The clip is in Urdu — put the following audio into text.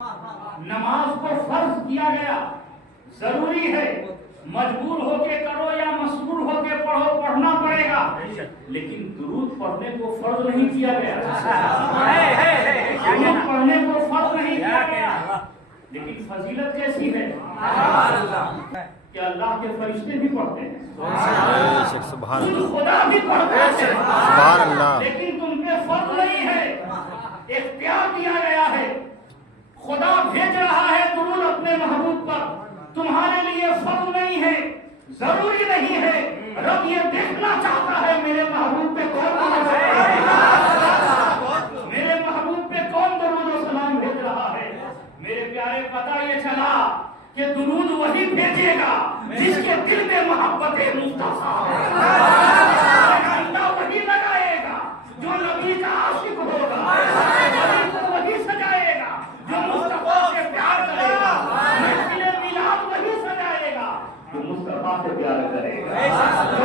نماز کو فرض کیا گیا، ضروری ہے، مجبور ہو کے کرو یا مسرور ہو کے پڑھو، پڑھنا پڑے گا، لیکن درود پڑھنے کو فرض نہیں کیا گیا، درود پڑھنے کو فرض نہیں کیا گیا، لیکن فضیلت کیسی ہے کہ اللہ کے فرشتے بھی پڑھتے ہیں، خدا بھی پڑھتا ہے، لیکن تم پہ فرض نہیں ہے، اختیار دیا گیا ہے، خدا بھیج رہا ہے درود اپنے محبوب پر، تمہارے لیے فرض نہیں ہے، ضروری نہیں ہے، رب یہ دیکھنا چاہتا ہے میرے محبوب پہ کون میرے محبوب پہ کون درود و سلام بھیج رہا ہے۔ میرے پیارے پتہ یہ چلا کہ درود وہی بھیجے گا جس کے دل میں محبت مصطفیٰ وہی لگائے گا جو نبی کا عاشق ہوگا، وہی سجائے گا جو مصطفیٰ سے پیار کرے گا، محفل میلاد وہی سجائے گا جو مصطفیٰ سے پیار کرے گا۔